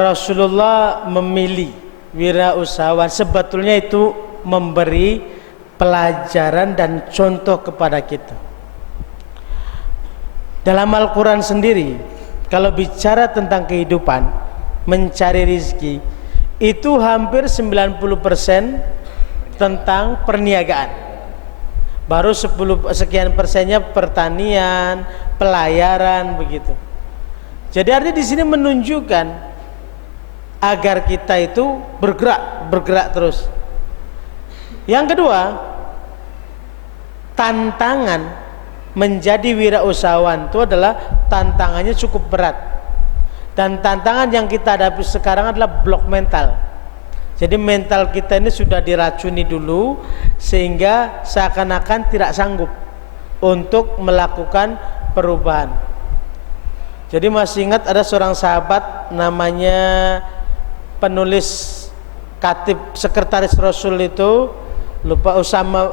Rasulullah memilih wirausahawan sebetulnya itu memberi pelajaran dan contoh kepada kita. Dalam Al-Quran sendiri, kalau bicara tentang kehidupan, mencari rizki, itu hampir 90% tentang perniagaan. Baru 10 sekian persennya pertanian, pelayaran, begitu. Jadi artinya di sini menunjukkan agar kita itu bergerak terus. Yang kedua, tantangan menjadi wirausahawan itu adalah tantangannya cukup berat. Dan tantangan yang kita hadapi sekarang adalah blok mental. Jadi mental kita ini sudah diracuni dulu sehingga seakan-akan tidak sanggup untuk melakukan perubahan. Jadi masih ingat ada seorang sahabat namanya penulis katib sekretaris Rasul itu, lupa Usama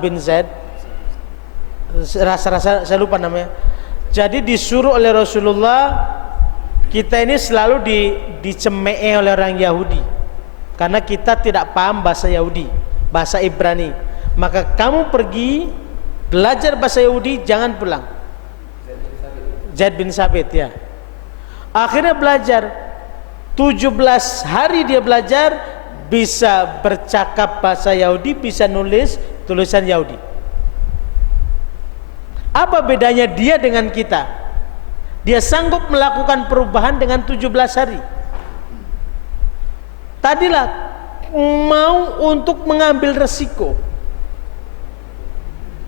bin Zaid, rasa-rasa saya lupa namanya. Jadi disuruh oleh Rasulullah, kita ini selalu dicemee oleh orang Yahudi karena kita tidak paham bahasa Yahudi, bahasa Ibrani. Maka kamu pergi belajar bahasa Yahudi, jangan pulang. Zaid bin Sabit, ya. Akhirnya belajar 17 hari dia belajar, bisa bercakap bahasa Yahudi, bisa nulis tulisan Yahudi. Apa bedanya dia dengan kita? Dia sanggup melakukan perubahan dengan 17 hari. Tadilah mau untuk mengambil resiko,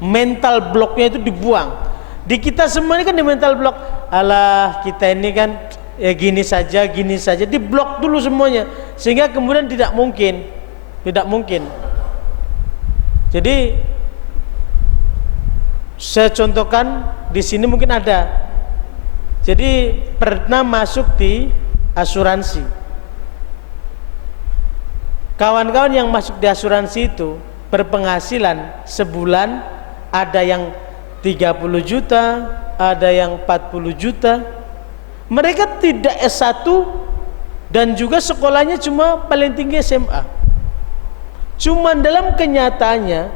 mental bloknya itu dibuang. Di kita semua ini kan di mental blok, alah kita ini kan ya gini saja, diblok dulu semuanya, sehingga kemudian tidak mungkin. Jadi saya contohkan di sini mungkin ada. Jadi pernah masuk di asuransi. Kawan-kawan yang masuk di asuransi itu berpenghasilan sebulan ada yang 30 juta, ada yang 40 juta. Mereka tidak S1 dan juga sekolahnya cuma paling tinggi SMA. Cuma dalam kenyataannya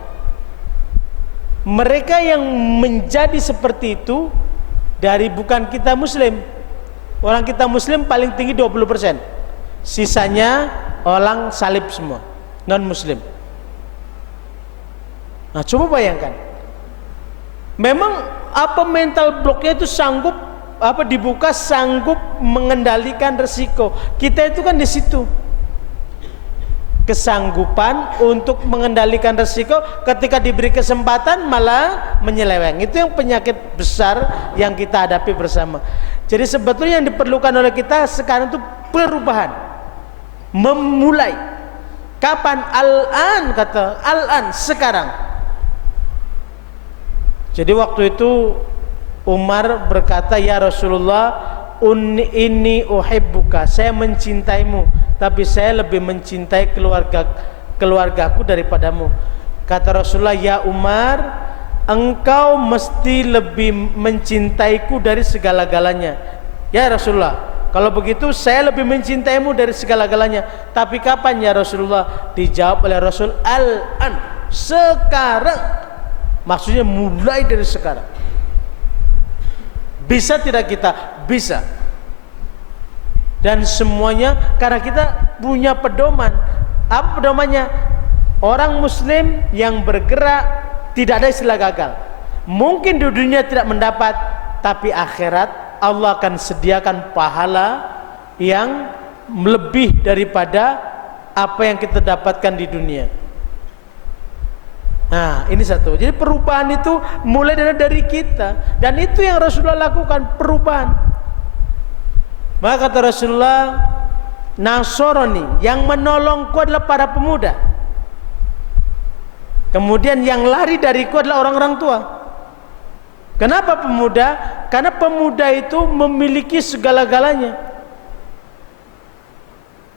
mereka yang menjadi seperti itu dari bukan kita muslim. Orang kita muslim paling tinggi 20%. Sisanya orang salib semua, non muslim. Nah, coba bayangkan. Memang apa mental bloknya itu sanggup dibuka, sanggup mengendalikan resiko. Kita itu kan di situ. Kesanggupan untuk mengendalikan resiko, ketika diberi kesempatan malah menyeleweng. Itu yang penyakit besar yang kita hadapi bersama. Jadi sebetulnya yang diperlukan oleh kita sekarang itu perubahan. Memulai. Kapan? Al-an, kata Al-an, sekarang. Jadi waktu itu Umar berkata, ya Rasulullah, inni uhibbuka, saya mencintaimu, tapi saya lebih mencintai keluargaku daripadamu. Kata Rasulullah, ya Umar, engkau mesti lebih mencintaiku dari segala-galanya. Ya Rasulullah, kalau begitu saya lebih mencintaimu dari segala-galanya. Tapi kapan ya Rasulullah? Dijawab oleh Rasul, al-an, sekarang. Maksudnya mulai dari sekarang. Bisa tidak kita? Bisa. Dan semuanya karena kita punya pedoman. Apa pedomannya? Orang muslim yang bergerak tidak ada istilah gagal. Mungkin di dunia tidak mendapat, tapi akhirat Allah akan sediakan pahala yang lebih daripada apa yang kita dapatkan di dunia. Nah, ini satu. Jadi perubahan itu mulai dari kita, dan itu yang Rasulullah lakukan, perubahan. Maka kata Rasulullah, Nasrani, yang menolongku adalah para pemuda. Kemudian yang lari dariku adalah orang-orang tua. Kenapa pemuda? Karena pemuda itu memiliki segala-galanya.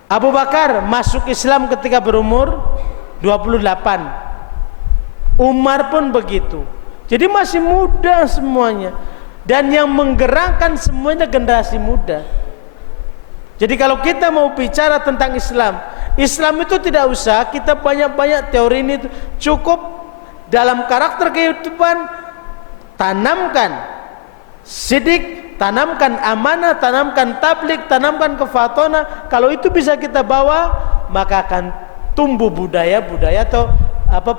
Abu Bakar masuk Islam ketika berumur 28. Umar pun begitu. Jadi masih muda semuanya. Dan yang menggerakkan semuanya generasi muda. Jadi kalau kita mau bicara tentang Islam, Islam itu tidak usah kita banyak-banyak teori ini, cukup dalam karakter kehidupan, tanamkan sidik, tanamkan amanah, tanamkan tablik, tanamkan kefatona. Kalau itu bisa kita bawa, maka akan tumbuh budaya-budaya atau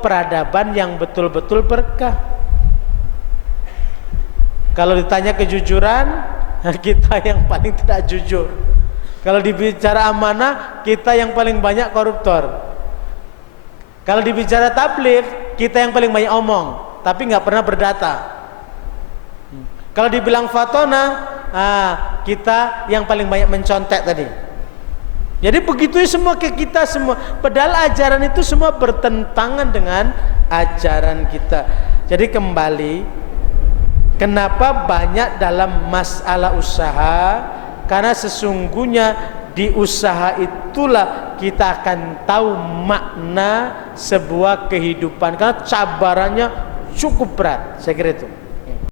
peradaban yang betul-betul berkah. Kalau ditanya kejujuran, kita yang paling tidak jujur. Kalau dibicara amanah, kita yang paling banyak koruptor. Kalau dibicara tabligh, kita yang paling banyak omong, tapi nggak pernah berdata. Kalau dibilang fatona, kita yang paling banyak mencontek tadi. Jadi begitu semua ke kita semua. Padahal ajaran itu semua bertentangan dengan ajaran kita. Jadi kembali, kenapa banyak dalam masalah usaha? Karena sesungguhnya di usaha itulah kita akan tahu makna sebuah kehidupan. Karena cabarannya cukup berat. Saya kira itu.